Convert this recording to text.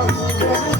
Thank you.